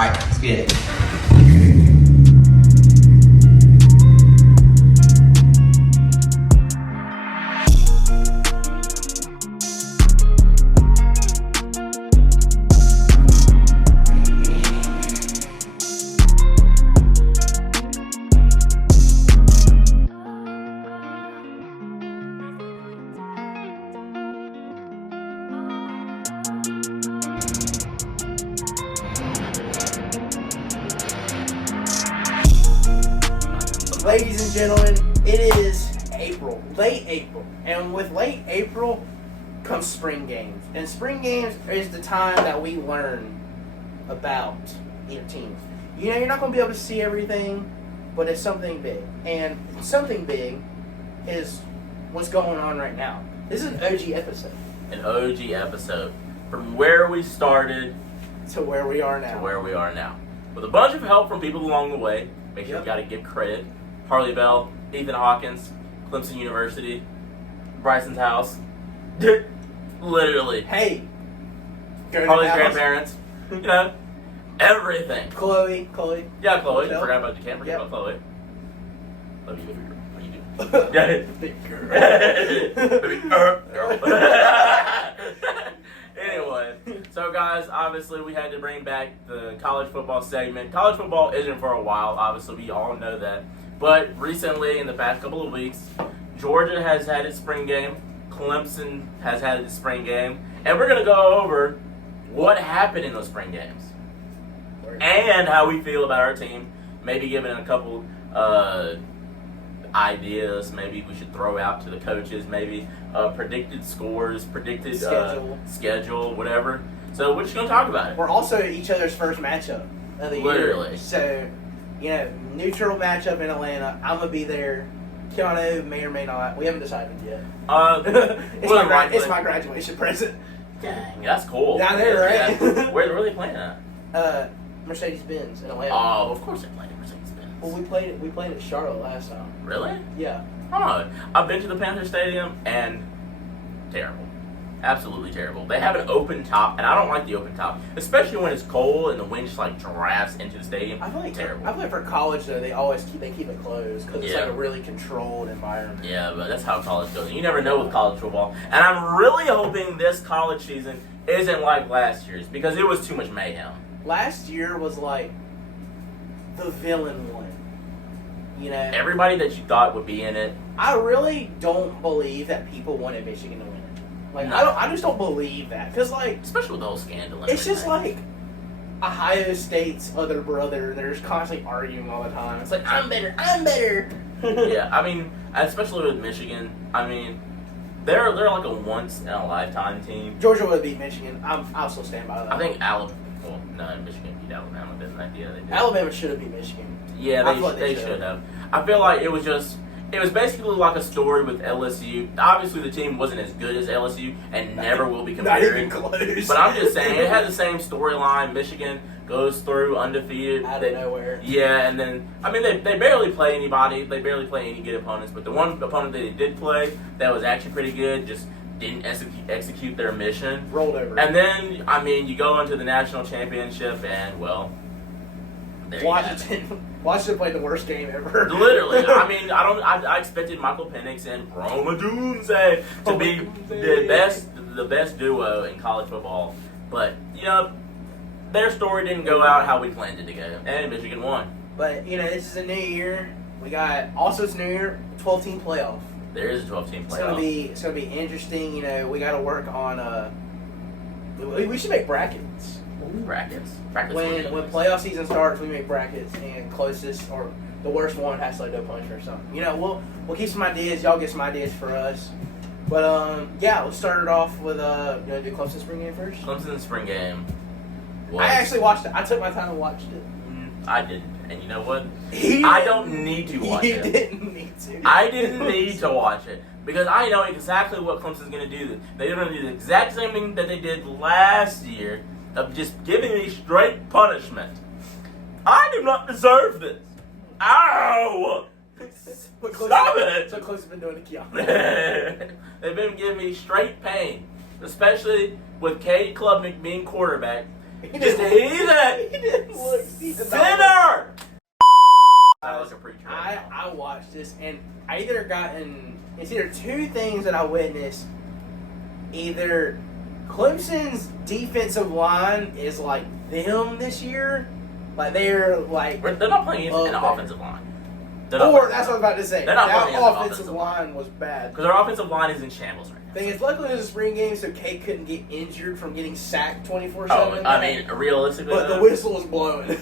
Alright, let's get it. Ladies and gentlemen, it is April, late April, and with late April comes spring games. And spring games is the time that we learn about your teams. You know, you're not going to be able to see everything, but it's something big. And something big is what's going on right now. This is an OG episode. An OG episode. From where we started to where we are now. With a bunch of help from people along the way. Make sure Yep. you got to give credit. Harley Bell, Ethan Hawkins, Clemson University, Bryson's house. Literally. Hey. Go to Harley's Dallas. grandparents. You know, everything. Chloe. Yeah, Chloe. Yep. Forgot about you. Can't forget Yep. about Chloe. Love you, baby girl. How you doing? Yeah. Big girl. Baby girl. Anyway, so guys, obviously we had to bring back the college football segment. College football isn't for a while, obviously we all know that. But recently, in the past couple of weeks, Georgia has had its spring game. Clemson has had its spring game. And we're going to go over what happened in those spring games. And how we feel about our team. Maybe giving a couple ideas maybe we should throw out to the coaches. Maybe predicted scores, predicted schedule, whatever. So we're just going to talk about it. We're also each other's first matchup of the year. Literally. So, you know, neutral matchup in Atlanta. I'm going to be there. Keanu may or may not. We haven't decided yet. It's my graduation present. Dang, that's cool. Down there, right? Yeah. Where are they playing at? Mercedes-Benz in Atlanta. Oh, of course they're playing at Mercedes-Benz. Well, we played at Charlotte last time. Really? Yeah. Oh, I've been to the Panther Stadium and terrible. Absolutely terrible. They have an open top, and I don't like the open top, especially when it's cold and the wind just like drafts into the stadium. I feel like terrible. I feel like for college though, they keep it closed because it's like a really controlled environment. Yeah, but that's how college goes. You never know with college football, and I'm really hoping this college season isn't like last year's because it was too much mayhem. Last year was like the villain one. You know, Everybody that you thought would be in it. I really don't believe that people wanted Michigan to win it. Like, No. I just don't believe that. Because, like, Especially with the whole scandal and it's just everything. like Ohio State's other brother. They're just constantly arguing all the time. It's like, I'm better. Yeah, I mean, especially with Michigan, I mean, they're like a once-in-a-lifetime team. Georgia would beat Michigan. I'll still stand by that. I think Michigan beat Alabama, didn't they? Yeah, they did. Alabama should have beat Michigan. Yeah, they should have. I feel like it was basically like a story with LSU. Obviously, the team wasn't as good as LSU and never will be Not compared. even close. But I'm just saying, it had the same storyline. Michigan goes through undefeated. Out of nowhere. Yeah, and then, I mean, they barely play anybody. They barely play any good opponents. But the one opponent that they did play that was actually pretty good just didn't execute their mission. Rolled over. And then, I mean, you go into the national championship and, well, there you have it. Washington played the worst game ever. Literally. I mean, I expected Michael Penix and Roma Doomsday to be the best duo in college football. But, you know, their story didn't go out how we planned it to go. And Michigan won. But, you know, this is a new year. It's new year, 12-team playoff. There is a 12-team playoff. It's gonna be interesting. You know, we got to work on. We should make brackets. Brackets. When playoff season starts, we make brackets, and closest or the worst one has to like do a punch or something. You know, we'll keep some ideas. Y'all get some ideas for us. But yeah, let's start it off with you want to do Clemson spring game first? Clemson's spring game. I actually watched it. I took my time and watched it. I didn't. And you know what? I don't need to watch it. You didn't need to. I didn't need to watch it because I know exactly what Clemson's going to do. They're going to do the exact same thing that they did last year of just giving me straight punishment. I do not deserve this. Ow! Stop it! So Clemson's been doing to Keanu. They've been giving me straight pain, especially with Cade Klubnik being quarterback. He didn't practice, and it's either two things that I witnessed. Either Clemson's defensive line is like them this year, like they're not playing against an offensive line. Or that's what I was about to say. They're not that playing against offensive line was bad. Because our offensive line is in shambles right now. Thing is, luckily it was a spring game, so Kate couldn't get injured from getting sacked 24/7. Oh, I mean, realistically, but the whistle was blowing.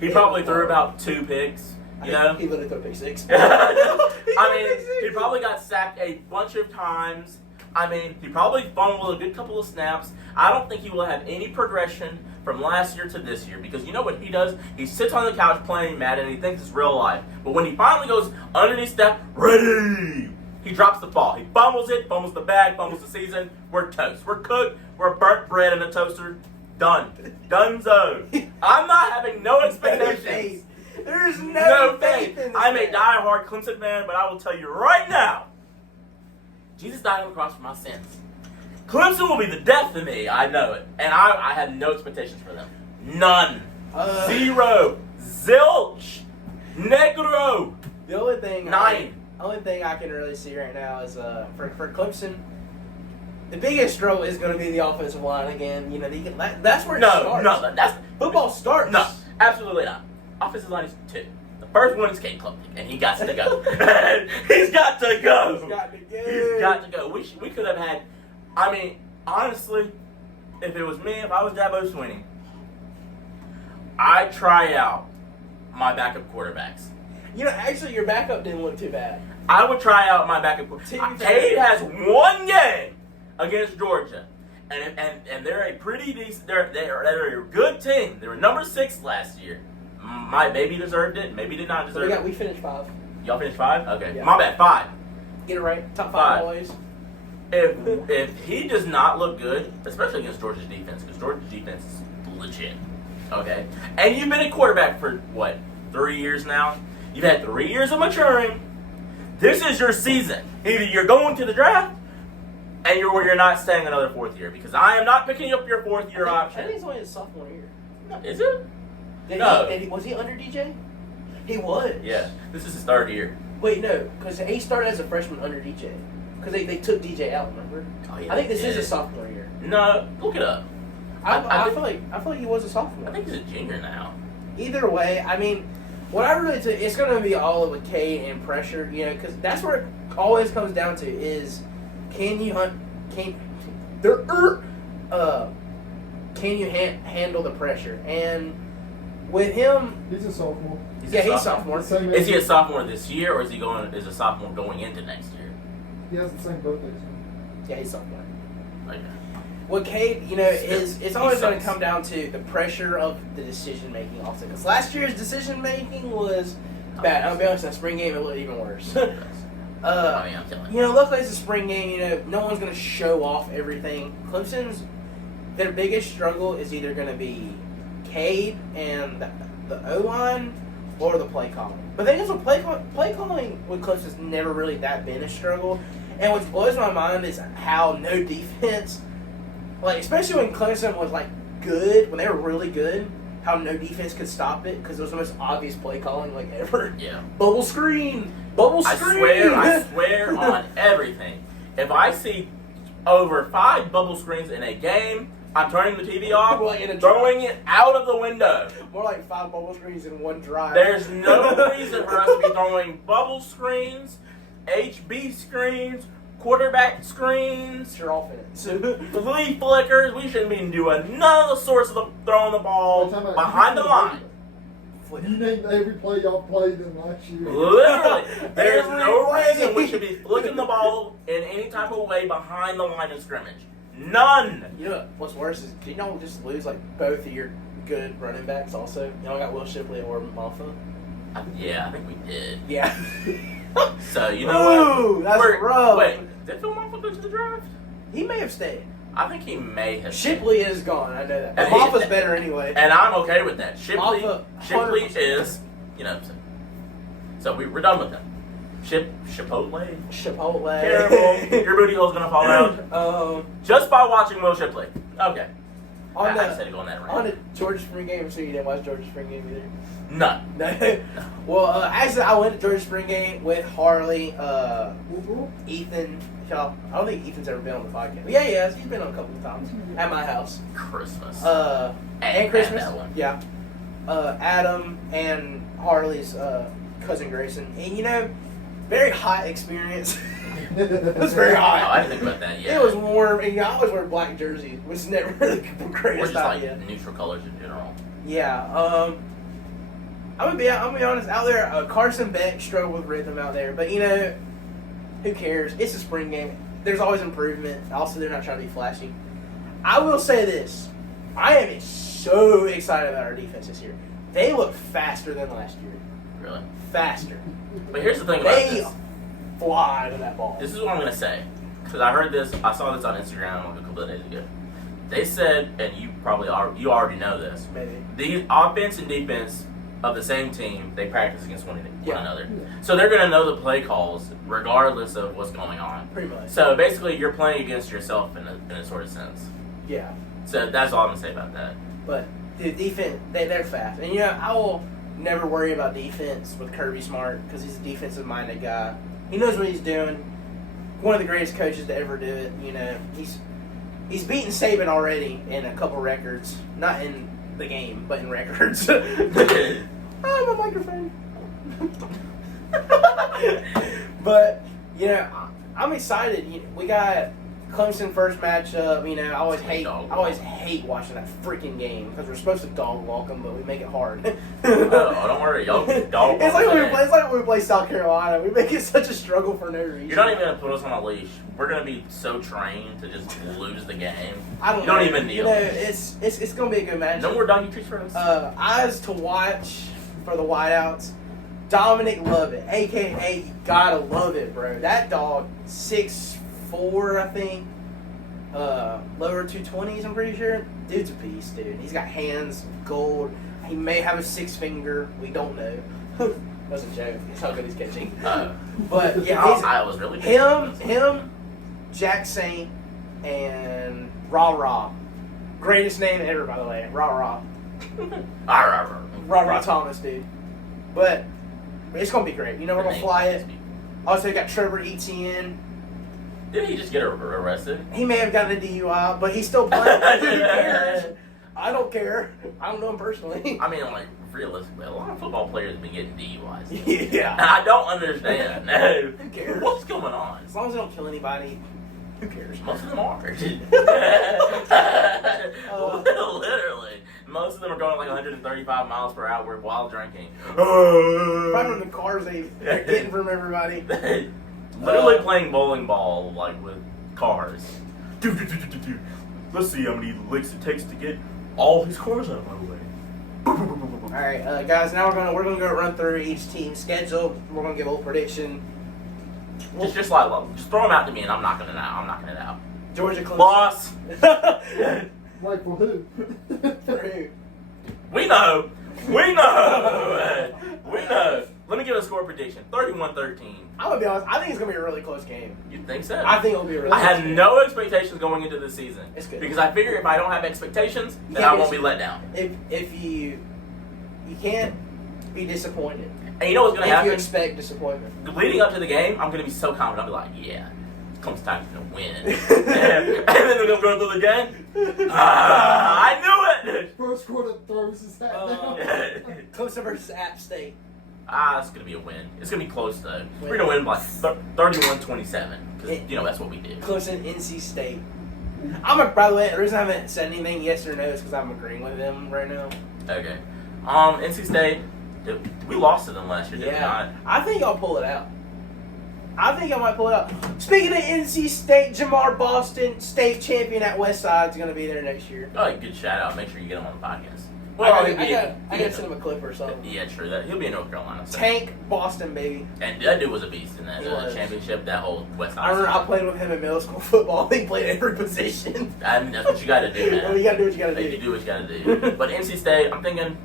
He probably threw about 2 picks. You know, he literally threw a pick 6. He probably got sacked a bunch of times. I mean, he probably fumbled a good couple of snaps. I don't think he will have any progression from last year to this year because you know what he does? He sits on the couch playing Madden and he thinks it's real life. But when he finally goes underneath step, ready, he drops the ball. He fumbles it, fumbles the bag, fumbles the season. We're toast. We're cooked. We're burnt bread in a toaster. Done. Donezo. I'm not having no expectations. There's no faith in this I'm man. a diehard Clemson fan, but I will tell you right now, Jesus died on the cross for my sins. Clemson will be the death of me. I know it. And I have no expectations for them. None. Zero. Zilch. Negro. The only thing Nine. Only thing I can really see right now is for Clemson, the biggest struggle is going to be the offensive line again. You know, that's where it starts. No, that's football starts. No, absolutely not. Offensive line is 2. The first one is Kate Klubnik, and he got to go. He's got to go. He's got to go. He's got to go. We could have had. I mean, honestly, if it was me, if I was Dabo Swinney, I'd try out my backup quarterbacks. You know, actually, your backup didn't look too bad. I would try out my backup quarterback. Cade has one game against Georgia, and they're a pretty decent. They're a good team. They were number 6 last year. Maybe deserved it. Maybe did not deserve it. We finished 5. Y'all finished 5? Okay, Yeah. my bad. 5. Get it right. Top 5 always. If he does not look good, especially against Georgia's defense, because Georgia's defense is legit, okay? And you've been a quarterback for, 3 years now? You've had 3 years of maturing. This is your season. Either you're going to the draft, and you're not staying another 4th year, because I am not picking up your 4th year option. I think it's only his sophomore year. No, is it? Was he under DJ? He was. Yeah, this is his 3rd year. Wait, no, because he started as a freshman under DJ. Because they took DJ out, remember? Oh, yeah, I think this is his sophomore year. No, look it up. I feel like he was a sophomore. I think he's a junior now. Either way, I mean, what I really took, it's going to be all of a K and pressure, you know, because that's where it always comes down to is can you handle the pressure? And with him, he's a sophomore. He's sophomore. Is he a sophomore this year, or is a sophomore going into next year? He has the same birthday as me. Yeah, he's sophomore. Okay. Well, Cade, you know, it's always going to come down to the pressure of the decision making. Also, because last year's decision making was bad. I'll be honest. In the spring game, it looked even worse. I'm telling you know, luckily it's a spring game. You know, no one's going to show off everything. Clemson's their biggest struggle is either going to be Cade and the O line or the play calling. But the thing is, with play calling with Clemson's never really that been a struggle. And what blows my mind is how no defense, like especially when Clemson was like good, when they were really good, how no defense could stop it because it was the most obvious play calling like ever. Yeah. Bubble screen. I swear on everything. If I see over 5 bubble screens in a game, I'm turning the TV off, throwing it out of the window. More like 5 bubble screens in one drive. There's no reason for us to be throwing bubble screens, HB screens, quarterback screens. It's your offense. Flea flickers. We shouldn't be doing none of the sorts of throwing the ball behind the line. You named every play y'all played in last year. Literally. There's no reason we should be flicking the ball in any type of way behind the line of scrimmage. None. You know what's worse is you don't just lose like both of your good running backs also. You know, I got Will Shipley or Malfa. Yeah, I think we did. Yeah. So, you know what? That's rough. Wait, did Phil Malfa go to the draft? He may have stayed. I think he may have. Shipley is gone. I know that. But Malfa's better anyway. And I'm okay with that. Shipley Malfa, is, you know. So we're done with him. Chipotle. Terrible. Your booty hole's gonna fall out. Just by watching Will Shipley. Okay. On I just had to go on that On rant. the Georgia spring game, so you didn't watch Georgia spring game either? No. No. Well, actually, I went to Georgia spring game with Harley, Ethan. I don't think Ethan's ever been on the podcast. Yeah, he has. He's been on a couple of times at my house. Christmas. And Christmas. that one. Yeah. Adam and Harley's cousin Grayson, and very hot experience. It was very Oh, hot. I didn't think about that. Yeah. It was warm, and I always wear black jerseys, which is never really the Or greatest just idea. like neutral colors in general. Yeah. I'm gonna be honest. Out there, Carson Beck struggled with rhythm out there, but who cares? It's a spring game. There's always improvement. Also, they're not trying to be flashy. I will say this: I am so excited about our defense this year. They look faster than last year. Really. Faster. But here's the thing about They this. fly to that ball. This is what I'm gonna say, because I heard this. I saw this on Instagram like a couple of days ago. They said, and you already know this. Maybe. The offense and defense of the same team, they practice against one Yeah. another. So they're gonna know the play calls regardless of what's going on. Pretty much. So basically, you're playing against yourself in a sort of sense. Yeah. So that's all I'm gonna say about that. But the defense, they're fast. And I will never worry about defense with Kirby Smart because he's a defensive-minded guy. He knows what he's doing. One of the greatest coaches to ever do it. He's beaten Saban already in a couple records. Not in the game, but in records. Oh, my microphone. But, I'm excited. We got Clemson first matchup. I always hate watching that freaking game because we're supposed to dog walk them, but we make it hard. Oh, don't worry, y'all dog. It's like when we play South Carolina. We make it such a struggle for no reason. You're not even gonna put us on a leash. We're gonna be so trained to just lose the game. I don't You know. don't even need a leash. It's gonna be a good match. No more doggy treats for us. Eyes to watch for the wideouts. Dominic Lovett, a.k.a. You gotta love it, bro. That dog, 6'4", I think. Lower 220s, I'm pretty sure. Dude's a beast, dude. He's got hands, gold. He may have a 6-finger. We don't know. That's a joke. That's how good he's catching. But yeah, I was really him, Jack Saint, and Rah Rah. Greatest name ever, by the way. Rah Rah. Rah Thomas, dude. But it's gonna be great. We're gonna fly it. Also, got Trevor Etienne. Didn't he just get arrested? He may have gotten a DUI, but he's still playing. Who cares? I don't care. I don't know him personally. I mean, realistically, a lot of football players have been getting DUIs. Yeah. And I don't understand. Who cares? What's going on? As long as they don't kill anybody, who cares? Most of them are. Literally. Most of them are going like 135 miles per hour while drinking. Probably from the cars they're getting from everybody. Literally playing bowling ball like with cars. Let's see how many licks it takes to get all his cars out of my way. All right, guys. Now we're gonna go run through each team's schedule. We're gonna give a little prediction. Just throw them out to me, and I'm knocking it out. I'm knocking it out. Georgia Clemson. Loss. Wait, for who? For who? We know. We know. We know. Let me give a score prediction. 31-13. I'm gonna be honest. I think it's gonna be a really close game. You think so? I think it'll be a really. I close had game. no expectations going into the season. It's good. Because I figure if I don't have expectations, then Yeah, I won't be let down. If you can't be disappointed. And you know what's going to If happen? you expect disappointment. Leading up to the game, I'm going to be so confident. I'll be like, yeah, Clemson Titan's going to win. And then they're going to go through the game. I knew it! First quarter throws his hat down. Clemson versus App State. It's going to be a win. It's going to be close, though. We're going to win by 31-27. Because, that's what we do. Clemson, NC State. By the way, the reason I haven't said anything yes or no is because I'm agreeing with them right now. Okay. NC State, we lost to them last year, did we not? I think y'all pull it out. I think I might pull it out. Speaking of NC State, Jamar Boston, state champion at Westside, is going to be there next year. Oh, good shout out. Make sure you get him on the podcast. I got to send him a clip or something. Yeah, true. He'll be in North Carolina. So. Tank Boston, baby. And that dude was a beast in that He was. championship, that whole West Side. I remember I played with him in middle school football. He played every position. That's what you got to do, man. Well, you got to do what you got to do. You do what you got to do. But NC State, I'm thinking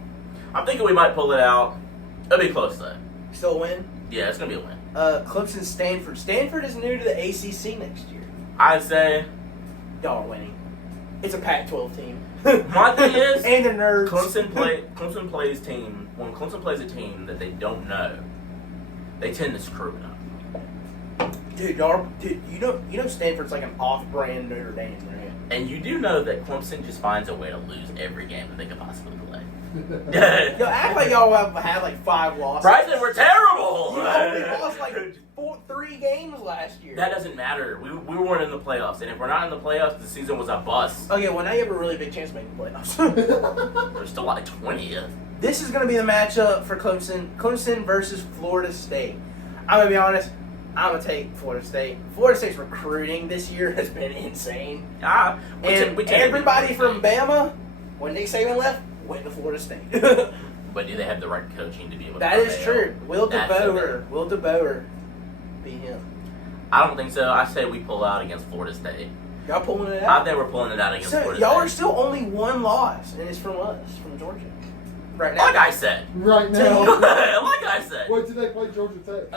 we might pull it out. It'll be close, though. Still win? Yeah, it's going to be a win. Clemson, Stanford. Stanford is new to the ACC next year. I'd say Y'all are winning. It's a Pac-12 team. My thing is, and they're nerds. Clemson plays team. When Clemson plays a team that they don't know, they tend to screw it up. Dude, you know Stanford's like an off-brand Notre Dame, right? And you do know that Clemson just finds a way to lose every game that they could possibly play. Yo, act like y'all have had like 5 losses. Bryson, we're terrible! You only lost like 3 games last year. That doesn't matter. We weren't in the playoffs, and if we're not in the playoffs, the season was a bust. Okay, well now you have a really big chance of making the playoffs. We're still like 20th. This is going to be the matchup for Clemson. Clemson versus Florida State. I'm going to be honest. I'm going to take Florida State. Florida State's recruiting this year has been insane. Everybody from Bama, when Nick Saban left, went to Florida State. But do they have the right coaching to be able to That is prevail? true. Will DeBoer beat him. I don't think so. I say we pull out against Florida State. Y'all pulling it out? I think we're pulling it out against Florida y'all State. are still only 1 loss, and it's from us, from Georgia. Right now. Like I said. Right now. Like I said. Wait till they play Georgia Tech.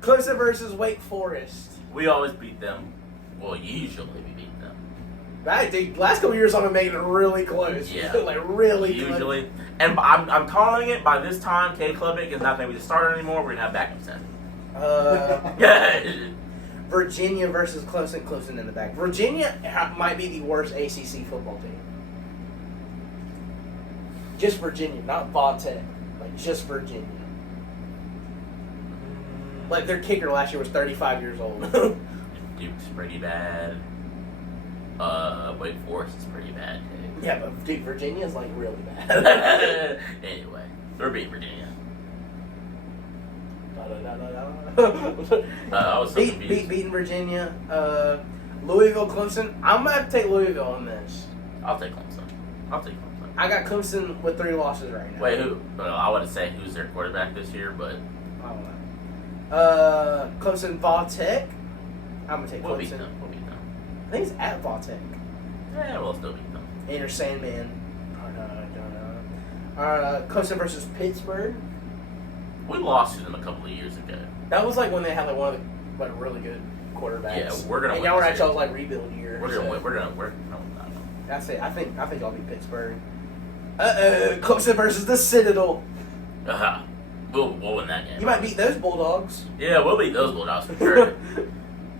Clemson versus Wake Forest. We always beat them. Well, usually we beat them. Right, dude. Last couple years, I've been making it really close. Yeah. like really Usually. And I'm calling it by this time, K Klubnik is not going to be the starter anymore. We're going to have backups in. Virginia versus Clemson. Clemson in the back. Virginia might be the worst ACC football team. Just Virginia, not Vatech. Like, just Virginia. Like, their kicker last year was 35 years old. Duke's pretty bad. Wake Forest is pretty bad, too. Yeah, but dude, Virginia's, like, really bad. Anyway, we're beating Virginia. I was so confused. Beating Virginia. Louisville, Clemson. I'm going to have to take Louisville on this. I'll take Clemson. I got Clemson with 3 losses right now. Wait, who? Well, I wouldn't say who's their quarterback this year, but I don't know. Clemson, Vatech. I'm going to take we'll Clemson. beat them. I think it's at Vatech. Yeah, we'll still beat them. Enter Sandman. Clemson versus Pittsburgh. We lost to them a couple of years ago. That was like when they had like one of the like really good quarterbacks. Yeah, we're gonna. And win y'all were this at year. y'all's like rebuild year. We're gonna win. We're gonna. No, That's it. I think y'all beat Pittsburgh. Clemson versus the Citadel. We'll win that game. You might beat those Bulldogs. Yeah, we'll beat those Bulldogs for sure.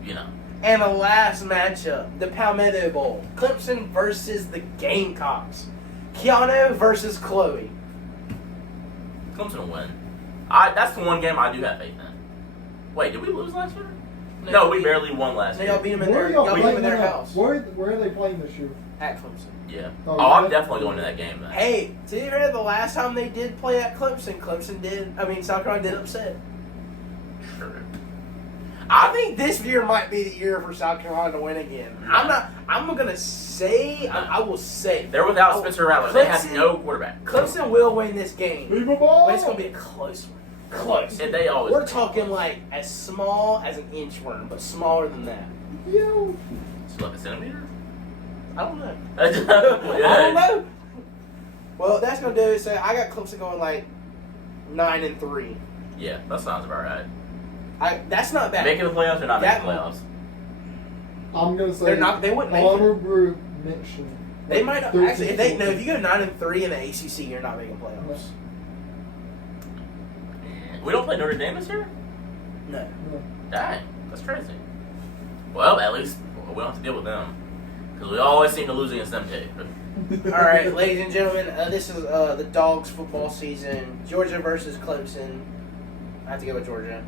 You know. And the last matchup, the Palmetto Bowl. Clemson versus the Gamecocks. Keanu versus Chloe. Clemson will win. That's the one game I do have faith in. Wait, did we lose last year? No, we barely won last No, year. y'all beat them in Where their, are y'all y'all beat them in their playing house. Where are they playing this year? At Clemson. Yeah. Oh, I'm yeah? definitely going to that game then. Hey, to be fair, the last time they did play at Clemson, South Carolina did upset. Sure. I think this year might be the year for South Carolina to win again. I'm gonna say, I will say. They're without Spencer Rattler. They have no quarterback. Clemson will win this game. Viva ball! But it's gonna be a close one. Close. And they always. We're talking like as small as an inchworm, but smaller than that. Yo. It's like a centimeter? I don't know. I I don't know. Well, that's gonna do it. So I got Clemson going like 9-3. Yeah, that sounds about right. That's not bad. Making the playoffs or not making the playoffs? I'm gonna say They wouldn't make it. honorable mention. They might not, 13, actually. If you go 9-3 in the ACC, you're not making playoffs. We don't play Notre Dame this year? No. Dang, that's crazy. Well, at least we don't have to deal with them. Because we always seem to lose against them too. All right, ladies and gentlemen, this is the Dogs football season. Georgia versus Clemson. I have to go with Georgia.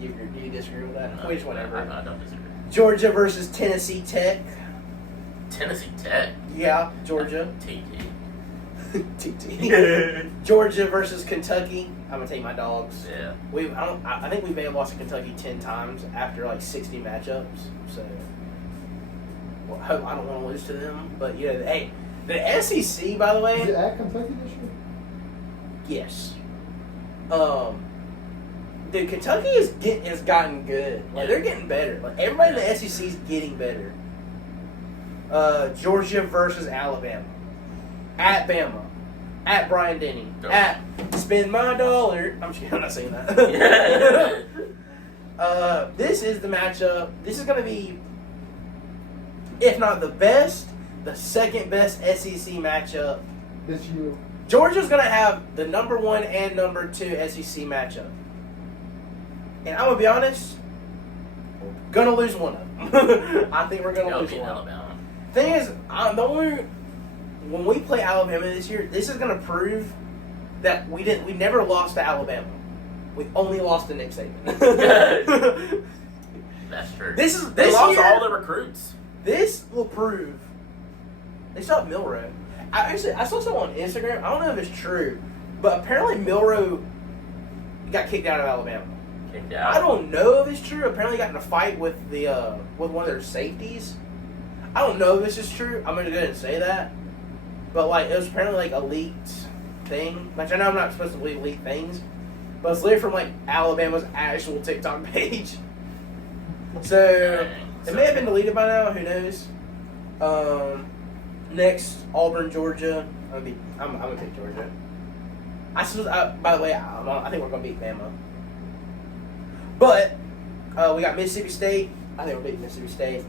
Do you disagree with that? No, Which whatever. I don't disagree. Georgia versus Tennessee Tech. Tennessee Tech. Yeah, Georgia. TT. TT. Georgia versus Kentucky. I'm gonna take my Dogs. Yeah. I think we may have lost to Kentucky 10 times after like 60 matchups. So well, I don't want to lose to them. But yeah, hey, the SEC, by the way. Is it at Kentucky this year? Yes. Dude, Kentucky has gotten good. Like they're getting better. Like everybody in the SEC is getting better. Georgia versus Alabama. At Bama. At Brian Denny. Go. At Spend My Dollar. I'm not saying that. This is the matchup. This is going to be if not the best, the second best SEC matchup. This year. Georgia's going to have the number 1 and number 2 SEC matchup. And I'm going to be honest, going to lose one of them. I think we're going to lose one. Alabama. Thing is, when we play Alabama this year, this is going to prove that we never lost to Alabama. We only lost to Nick Saban. That's true. They lost year, all the recruits. This will prove they still have Milroe. I saw something on Instagram. I don't know if it's true, but apparently Milroe got kicked out of Alabama. Kicked out. I don't know if it's true. Apparently, he got in a fight with with one of their safeties. I don't know if this is true. I'm gonna go ahead and say that, but like it was apparently like a leaked thing. Like I know I'm not supposed to believe leaked things, but it's literally from like Alabama's actual TikTok page. So it may have been deleted by now. Who knows? Next, Auburn, Georgia. I'm gonna pick Georgia. By the way, I think we're gonna beat Bama. But we got Mississippi State. I think we're beating Mississippi State.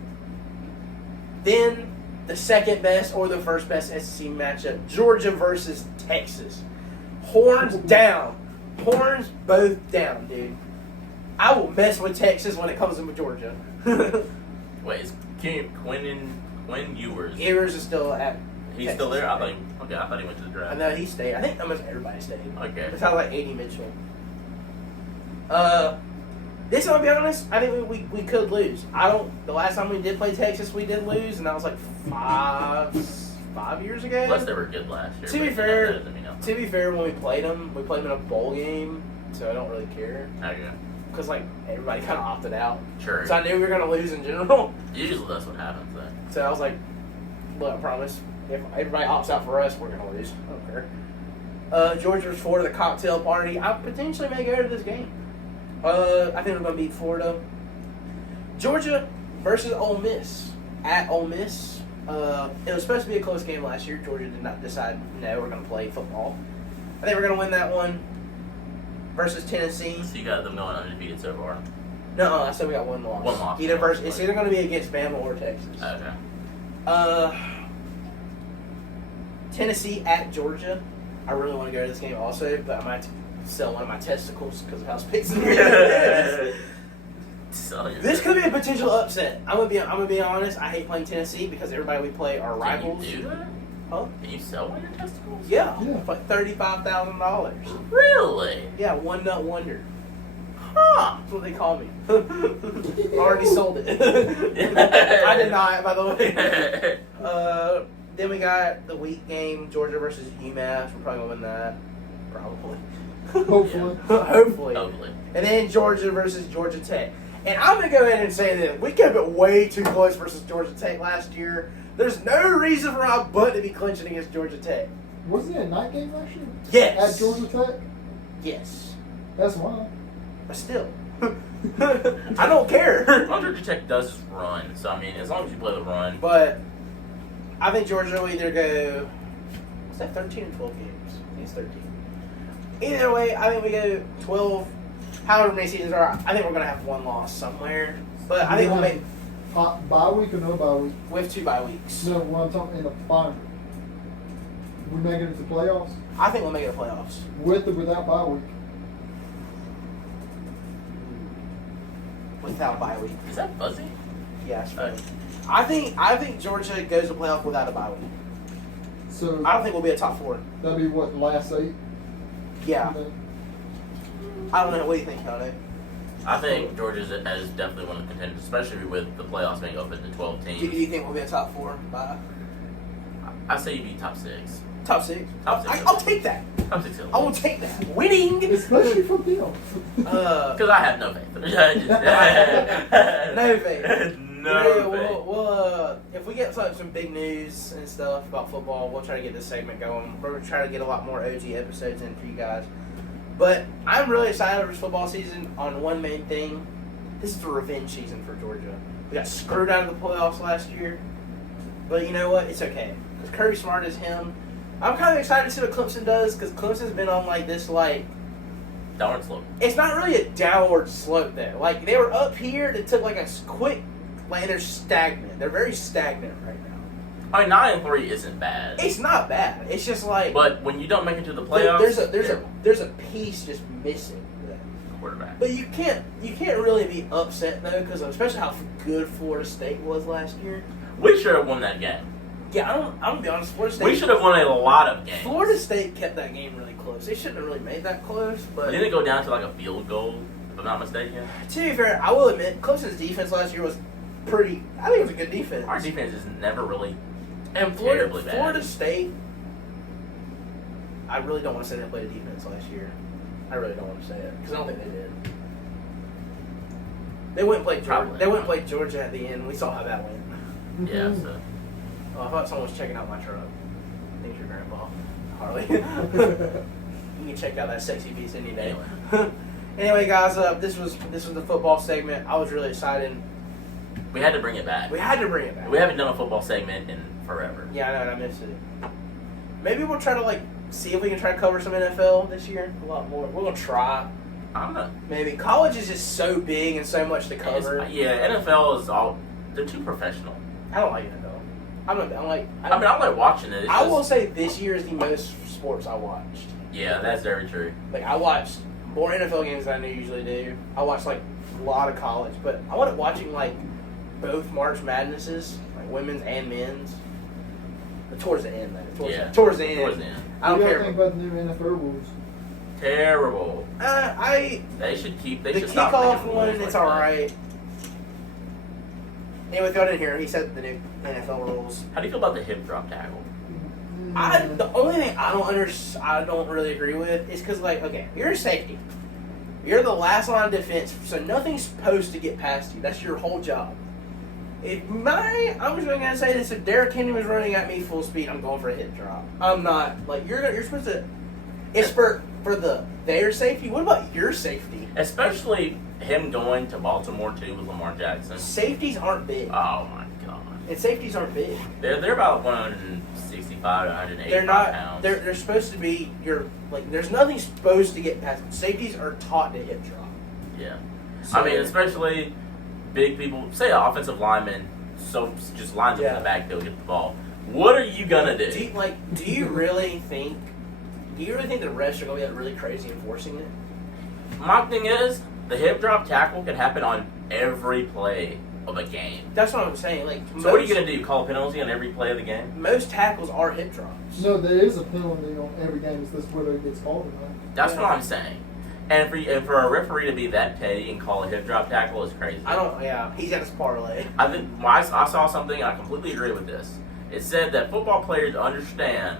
Then the second best or the first best SEC matchup: Georgia versus Texas. Horns down. Horns both down, dude. I will mess with Texas when it comes to Georgia. Wait, is Quinn Ewers? Ewers is still at. He's Texas. still there. I thought he went to the draft. I know he stayed. I think almost everybody stayed. Okay. It sounds like A.D. Mitchell. This, I'll be honest, I think we could lose. The last time we did play Texas, we did lose, and that was like five years ago. Plus, they were good last year. To be fair, when we played them in a bowl game, so I don't really care. Okay. Because like everybody kind of opted out. Sure. So I knew we were gonna lose in general. Usually that's what happens then. So I was like, look, I promise, if everybody opts out for us, we're gonna lose. I don't care. Georgia's Florida, the cocktail party. I potentially may go to this game. I think we're gonna beat Florida. Georgia versus Ole Miss at Ole Miss. It was supposed to be a close game last year. Georgia did not decide. No, we're gonna play football. I think we're gonna win that one. Versus Tennessee. So you got them going undefeated so far. No, I said we got one loss. One loss. It's either going to be against Bama or Texas. Okay. Tennessee at Georgia. I really want to go to this game also, but I might sell one of my testicles because of how spixing it is. This could be a potential upset. I'm gonna be honest. I hate playing Tennessee because everybody we play are rivals. Can you do that? Huh? Can you sell one of your testicles? Yeah. Yeah. For like $35,000. Really? Yeah, one nut wonder. Huh. That's what they call me. I already sold it. I did not, by the way. Then we got the week game, Georgia versus UMass. We're probably gonna win that. Probably. Hopefully. Hopefully. Hopefully. And then Georgia versus Georgia Tech. And I'm gonna go ahead and say that we kept it way too close versus Georgia Tech last year. There's no reason for our butt to be clinching against Georgia Tech. Wasn't it a night game last year? Yes. At Georgia Tech? Yes. That's wild. But still. I don't care. Georgia Tech does run, so I mean, as long as you play the run. But I think Georgia will either go, what's that, 13 or 12 games? I think it's 13. Either way, I think we go 12, however many seasons are. I think we're going to have one loss somewhere. But I think we'll make... Bye week or no bye week? We have 2 bye weeks. No, what I'm talking in the final. We make it into playoffs? I think we'll make it to playoffs. With or without bye week? Without bye week. Is that fuzzy? Yeah, it's funny. I think Georgia goes to playoff without a bye week. So I don't think we'll be a top 4. that'd be what, last 8? Yeah. I don't know. What do you think, Tony? I think Georgia's is definitely one of the contenders, especially with the playoffs being open to 12 teams. Do you think we'll be a top 4 bye? I say you'd be top 6. Top 6? Top 6. I'll take that. Top 6. I will take that. Winning. Especially from them. Because I have no faith. No faith. No faith. We'll if we get some big news and stuff about football, we'll try to get this segment going. We're going to try to get a lot more OG episodes in for you guys. But I'm really excited for this football season on one main thing. This is the revenge season for Georgia. We got screwed out of the playoffs last year. But you know what? It's okay. Because Kirby Smart is him. I'm kind of excited to see what Clemson does because Clemson's been on like this like... Downward slope. It's not really a downward slope though. Like they were up here. It took like a quick Like, they're stagnant. They're very stagnant right now. I mean, 9-3 isn't bad. It's not bad. It's just like. But when you don't make it to the playoffs, there's a piece just missing. Quarterback. But you can't really be upset though, because especially how good Florida State was last year. We should have won that game. Yeah, I'm gonna be honest. Florida State. We should have won a lot of games. Florida State kept that game really close. They shouldn't have really made that close, but Didn't it go down to like a field goal, if I'm not mistaken? to be fair, I will admit, Clemson's defense last year was pretty. I think it was a good defense. Our defense is never really and terribly bad. Florida State. I really don't want to say they played a defense last year. I really don't want to say it because I don't think they did. They went and played Georgia. Probably They went and not. played Georgia at the end. We saw how that went. Yeah, so. Oh, I thought someone was checking out my truck. I think it's your grandpa, Harley. You can check out that sexy piece any day. Anyway, guys, this was the football segment. I was really excited. We had to bring it back. We had to bring it back. We haven't done a football segment in forever. Yeah, I know, and I missed it. Maybe we'll try to see if we can try to cover some NFL this year. A lot more. We're gonna try. I don't know. Maybe college is just so big and so much to cover. Yeah, NFL is all. They're too professional. I don't like NFL. I like watching it. It's I just, will say this year is the most sports I watched. Yeah, that's very true. Like, I watched more NFL games than I usually do. I watched a lot of college, but I wanted watching both March Madnesses, women's and men's. But towards the end, though. Towards the end. Towards the end. I don't What do care. you think about the new NFL rules? Terrible. They They the should stop kickoff making one, rules it's like all that. right. Anyway, if y'all didn't hear, he said the new NFL rules. How do you feel about the hip drop tackle? The only thing I don't really agree with is because, okay, you're a safety. You're the last line of defense, so nothing's supposed to get past you. That's your whole job. I'm just gonna say this: if Derrick Henry was running at me full speed, I'm going for a hip drop. I'm not you're supposed to. It's for their safety. What about your safety? Especially him going to Baltimore too with Lamar Jackson. Safeties aren't big, Oh my god. and safeties aren't big. They're about 165 to 180 They're not. pounds. They're supposed to be there's nothing supposed to get past them. Safeties are taught to hip drop. Yeah. So, I mean, especially big people. Say an offensive lineman, so just lines up in the backfield, get the ball. What are you gonna do? Do you really think the refs are gonna be really crazy enforcing it? My thing is, the hip drop tackle can happen on every play of a game. That's what I'm saying. So what are you gonna do? Call a penalty on every play of the game? Most tackles are hip drops. No, there is a penalty on every game. It's just whether it gets called or not. That's what I'm saying. And for a referee to be that petty and call a hip drop tackle is crazy. He's got his parlay. I saw something and I completely agree with this. It said that football players understand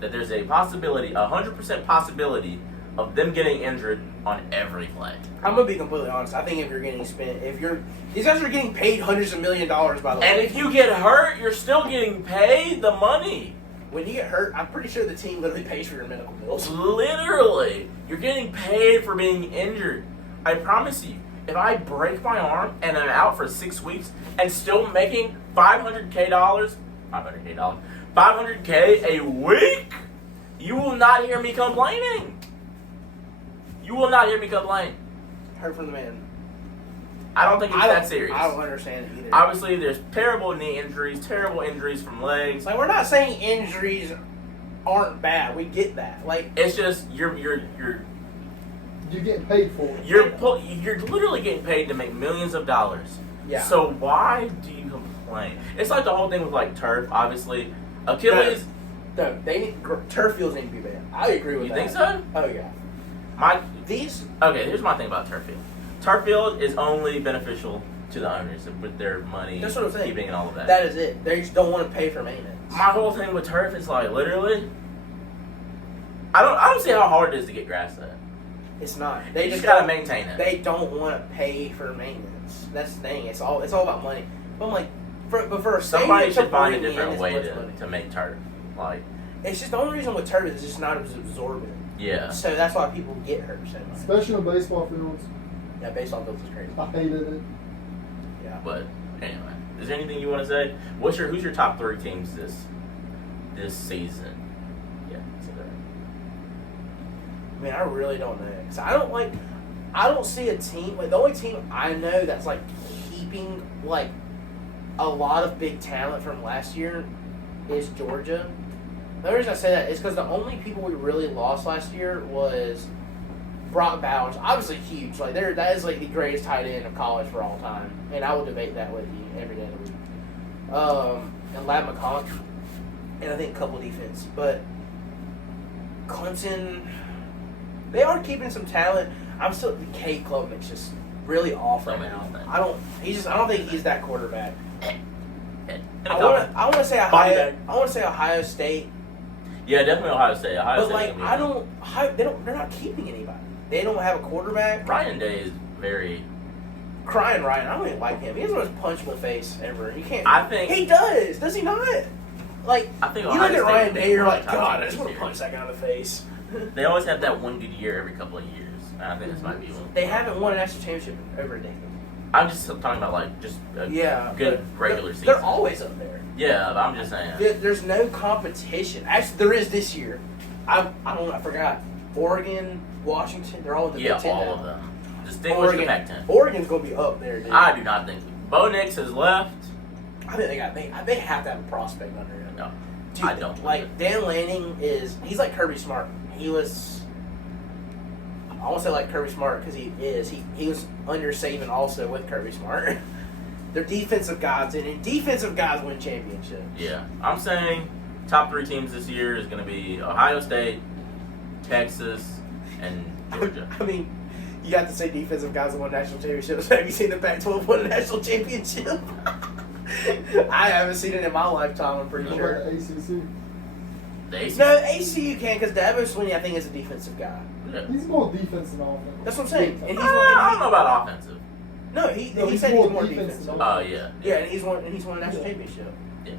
that there's a possibility, 100% possibility of them getting injured on every play. I'm gonna be completely honest. I think if you're getting spent, these guys are getting paid hundreds of $1 million, by the way. And if you get hurt, you're still getting paid the money. When you get hurt, I'm pretty sure the team literally pays for your medical bills. Literally, you're getting paid for being injured. I promise you, if I break my arm and I'm out for 6 weeks and still making $500K a week, you will not hear me complaining. You will not hear me complain. Heard from the man. I don't think it's that serious. I don't understand it either. Obviously, there's terrible knee injuries, terrible injuries from legs. We're not saying injuries aren't bad. We get that. It's just you're getting paid for it. You're literally getting paid to make millions of dollars. Yeah. So why do you complain? It's like the whole thing with turf. Obviously, Achilles. No, turf fields need to be banned. I agree with You that. think so? Oh yeah. Here's my thing about turf field. Turf field is only beneficial to the owners with their money. That's what I'm saying. Keeping and all of that. That is it. They just don't want to pay for maintenance. My whole thing with turf is literally. I don't see how hard it is to get grass there. It's not. They just gotta maintain it. They don't want to pay for maintenance. That's the thing. It's all about money. But I'm for a somebody stadium should find a to bring different in way as much money. to make turf. It's just the only reason with turf is it's just not as absorbent. Yeah. So that's why people get hurt so much. Especially on baseball fields. Yeah, baseball fields is crazy. I hated it. Yeah. But anyway, is there anything you want to say? Who's your top 3 teams this season? Yeah. I mean, I really don't know. 'Cause I don't see a team. The only team I know that's keeping a lot of big talent from last year is Georgia. The reason I say that is because the only people we really lost last year was Brock Bowers. Obviously huge. Like that is like the greatest tight end of college for all time. And I will debate that with you every day of the week. And Lab McConkey. And I think a couple defense. But Clemson, they are keeping some talent. I'm still Cade Klubnik's just really off right now. I don't think he's that quarterback. I want to say Ohio State. Yeah, definitely Ohio State. But like they're not keeping anybody. They don't have a quarterback. Ryan Day is very crying Ryan. I don't even like him. He has the most punchable face ever. He can't. I think he does. Does he not? Like I think you look at Ryan Day, you're like, God, I just want to punch that guy in the face. They always have that one good year every couple of years. And I think this might be one. They haven't won a national championship in over a decade. I'm just talking about like just a good regular season. They're always up there. Yeah, but I'm just saying. There's no competition. Actually, there is this year. I forgot. Oregon, Washington, they're all in the Big Ten. Yeah, all of them. Distinguish the Pac-10. Oregon's gonna be up there, dude. I do not think. Bo Nix has left. I think they have to have a prospect under him. No, dude, I don't. Like Dan Lanning he's like Kirby Smart. He was. I won't say like Kirby Smart because he is. He was under Saban also with Kirby Smart. They're defensive guys, and defensive guys win championships. Yeah, I'm saying top 3 teams this year is going to be Ohio State, Texas, and Georgia. I mean, you got to say defensive guys won national championships. Have you seen the Pac-12 win a national championship? I haven't seen it in my lifetime. I'm pretty sure. About the ACC. The ACC? No, ACU can because Dabo Swinney, I think, is a defensive guy. Yeah. He's more defense than offense. That's what I'm saying. And I don't know about offensive. No, he said he's more defensive. Oh yeah. Yeah, and he's won a national championship. Yeah.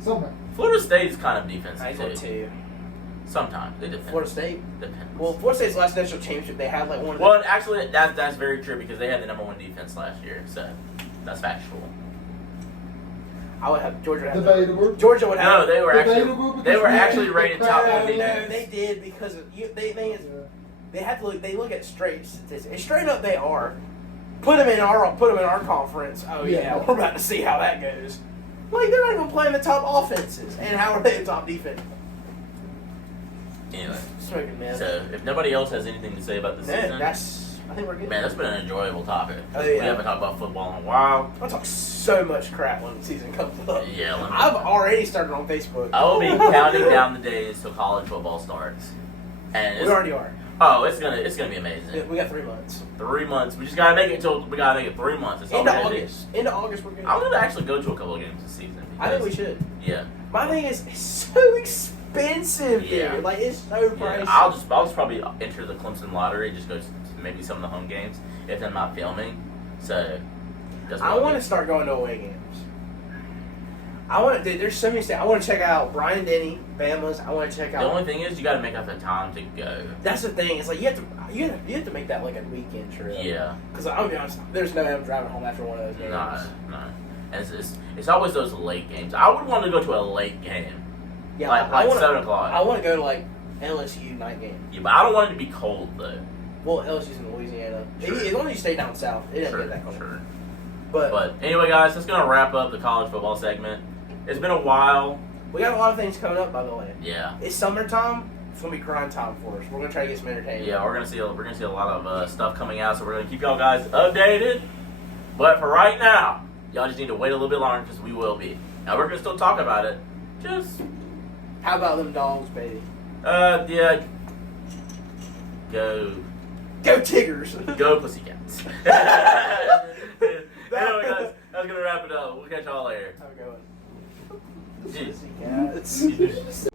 Somehow. Florida State is kind of defensive He's won too. 2. Sometimes it depends. Florida State. Depends. Well, Florida State's last national championship, they had like one. Well, actually, that's very true because they had the #1 defense last year, so that's factual. I would have Georgia. Debatable. Georgia would have. No, they were actually we rated had top the 1 crowd. defense. No, they did because they have to look. They look at straight statistics. And straight up, they are. Put them in our conference. Oh yeah, we're about to see how that goes. Like they're not even playing the top offenses, and how are they the top defense? Anyway, Smoking mess. so if nobody else has anything to say about the season, I think we're good. man, that's been an enjoyable topic. Oh, yeah. We haven't talked about football in a while. I'll talk so much crap when the season comes up. Yeah, I've already started on Facebook. I will be counting down the days till college football starts, and We already are. Oh, it's gonna be amazing. We got 3 months. 3 months. We just gotta make it 3 months. It's all Into we're gonna August. Into August, we're good. I'm gonna actually go to a couple of games this season. I think we should. Yeah. My thing is, it's so expensive, Yeah. dude. Like, it's so pricey. Yeah, I'll just probably enter the Clemson lottery. Just go to maybe some of the home games if I'm not filming. So. That's what I want to start going to away games. Dude, there's so many states. I want to check out Brian Denny, Bama's. I want to check out. The only thing is, you got to make out the time to go. That's the thing. It's like you have to make that like a weekend trip. Yeah. Because I'm gonna be honest, there's no way I'm driving home after one of those games. No. And it's always those late games. I would want to go to a late game. Yeah, like 7 o'clock. I want to go to like LSU night game. Yeah, but I don't want it to be cold though. Well, LSU's in Louisiana. Sure. As long as you stay down south, it doesn't get that cold. Sure. But anyway, guys, that's gonna wrap up the college football segment. It's been a while. we got a lot of things coming up, by the way. Yeah. It's summertime. It's gonna be grind time for us. We're gonna try to get some entertainment. Yeah, we're gonna see a lot of stuff coming out, so we're gonna keep y'all guys updated. But for right now, y'all just need to wait a little bit longer because we will be. Now we're gonna still talk about it. Just How about them dogs, baby? yeah. Go Tigers. Go Pussycats. Anyway, guys, that's gonna wrap it up. We'll catch y'all later. Have a good one. Jeez. Pussycats.